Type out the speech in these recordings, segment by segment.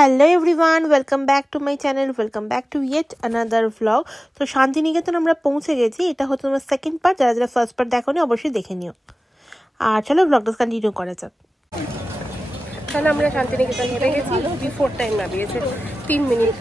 Hello everyone, welcome back to my channel, welcome back to yet another vlog. তো শান্তিনিকেতন আমরা পৌঁছে গেছি। এটা হচ্ছে তোমার সেকেন্ড পার্ট। যারা যারা ফার্স্ট পার্ট দেখোনি অবশ্যই দেখে নিও। আর চলো ব্লগটা কন্টিনিউ করা যাক। তাহলে আমরা শান্তিনিকেতন হেঁটে গেছি, বিফোর টাইম নামিয়েছে 3 মিনিট।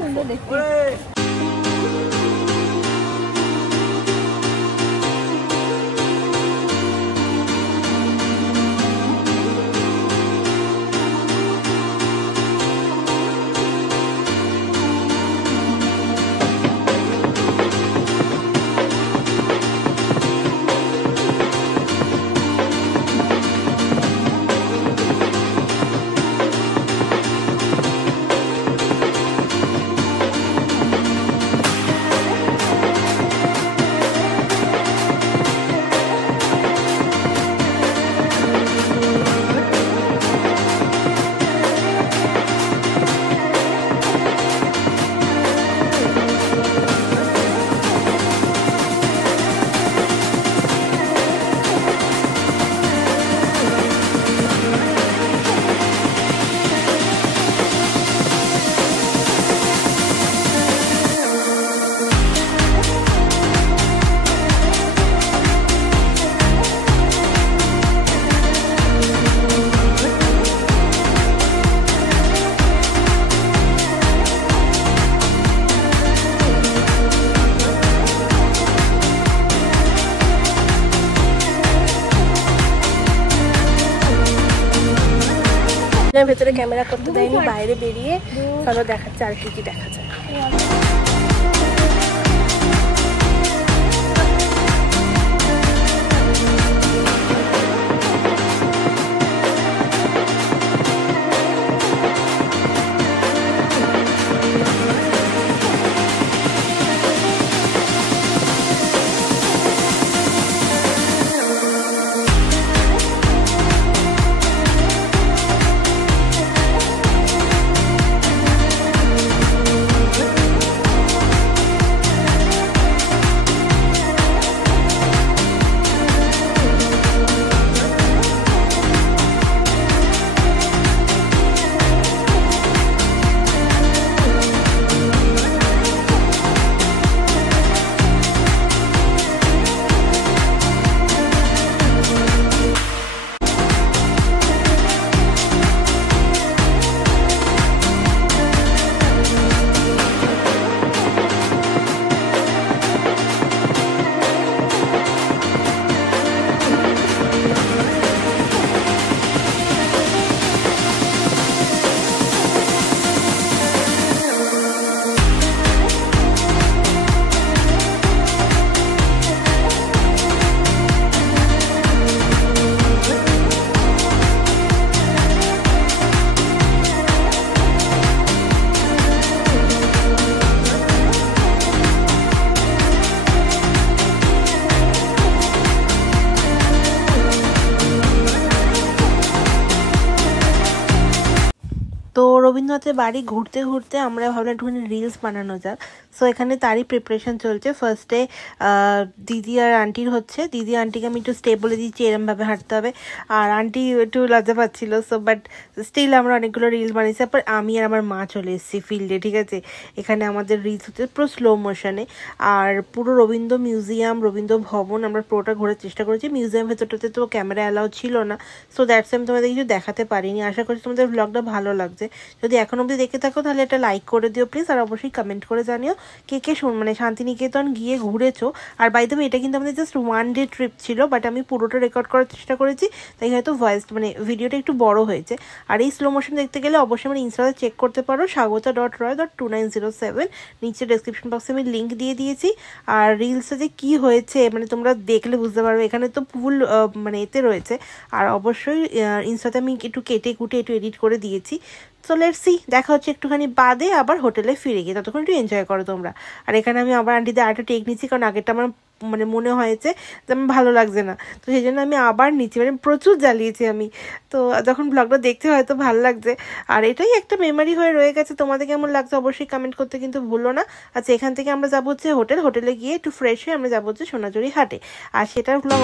ভেতরে ক্যামেরা করতে দেয়নি, বাইরে বেরিয়ে চলো দেখাচ্ছে আর কি দেখা যায়। তো রবীন্দ্রনাথের বাড়ি ঘুরতে ঘুরতে আমরা ভাবলাম একটুখানি রিলস বানানো যাক। সো এখানে তারই প্রিপারেশন চলছে। ফার্স্টে দিদি আর আন্টির হচ্ছে। দিদি আন্টিকে আমি একটু স্টেপ বলে দিচ্ছি এরমভাবে হাঁটতে হবে, আর আন্টি একটু লজ্জা পাচ্ছিল। সো বাট স্টিল আমরা অনেকগুলো রিলস বানিয়েছি। তারপর আমি আর আমার মা চলে এসেছি ফিল্ডে, ঠিক আছে। এখানে আমাদের রিলস হচ্ছে পুরো স্লো মোশনে, আর পুরো রবীন্দ্র মিউজিয়াম, রবীন্দ্র ভবন আমরা পুরোটা ঘোরার চেষ্টা করেছি। মিউজিয়াম ভেতরটাতে তো ক্যামেরা অ্যালাউ ছিল না, সো দ্যাটস আমি তোমাদের কিছু দেখাতে পারিনি। আশা করছি তোমাদের ব্লগটা ভালো লাগছে। যদি এখন অবধি দেখে থাকো তাহলে একটা লাইক করে দিও প্লিজ, আর অবশ্যই কমেন্ট করে জানিও কে কে মানে শান্তিনিকেতন গিয়ে ঘুরেছো। আর বাই দ্য ওয়ে এটা কিন্তু আমাদের জাস্ট 1 ডে ট্রিপ ছিল, বাট আমি পুরোটা রেকর্ড করার চেষ্টা করেছি, তাই হয়তো ভয়েস ভিডিওটা একটু বড় হয়েছে। আর এই স্লো মোশন দেখতে গেলে অবশ্যই আমার ইনস্টাতে চেক করতে পারো, swagata.roy.2907। নিচে ডেসক্রিপশন বক্সে আমি লিঙ্ক দিয়ে দিয়েছি। আর রিলসে যে কী হয়েছে তোমরা দেখলে বুঝতে পারবে। এখানে তো ফুল এতে রয়েছে, আর অবশ্যই ইনস্টাতে আমি একটু কেটে কুটে একটু এডিট করে দিয়েছি। সো লেটস সি, দেখা হচ্ছে একটুখানি বাদে আবার হোটেলে ফিরে গিয়ে। ততক্ষণ একটু এনজয় করো তোমরা। আর এখানে আমি আবার আন্টিদের আরেকটা টেক নিচ্ছি, কারণ আগেরটা আমার মনে হয়েছে যে আমার ভালো লাগছে না, তো সেই জন্য আমি আবার নিচ্ছি। প্রচুর জ্বালিয়েছি আমি। তো যখন ব্লগটা দেখতে হয়তো ভালো লাগছে, আর এটাই একটা মেমোরি হয়ে রয়ে গেছে। তোমাদের কেমন লাগছে অবশ্যই কমেন্ট করতে কিন্তু ভুলো না। আচ্ছা, এখান থেকে আমরা যাবো হচ্ছে হোটেলে গিয়ে একটু ফ্রেশ হয়ে আমরা যাবো হচ্ছে সোনাঝুরি হাটে, আর সেটার ব্লগ